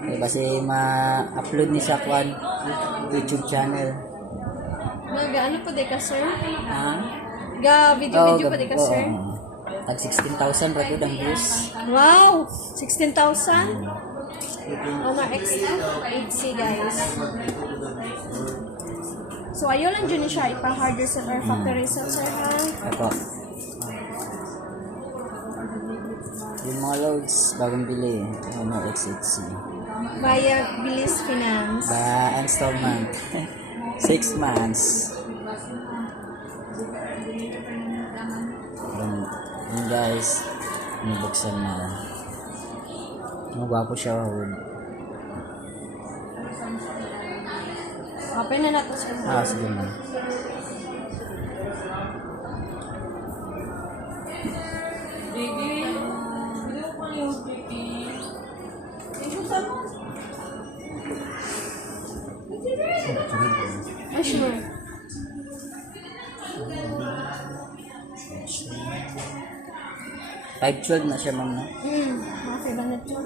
Okay, kasi ma-upload ni sa kwan YouTube channel. Ano po di ka, sir? Ha? Video pa di ka, sir? Tag 16,000 ra gud ang views. Wow! 16,000? Honor X8C, guys. So, ayaw lang dyan siya ipa-hard reset or factory reset, sir, ha? Ako. Yung mga loads, bagong bili. Honor X8C. Via Bilis Finance. Ba, installment. 6 months. Yun guys, nabuksan na. Magwapo siya, Wood. Open na nato, sir. Sige na. Ah, sure. $512 na siya, ma'am, no? Okay ba na ito?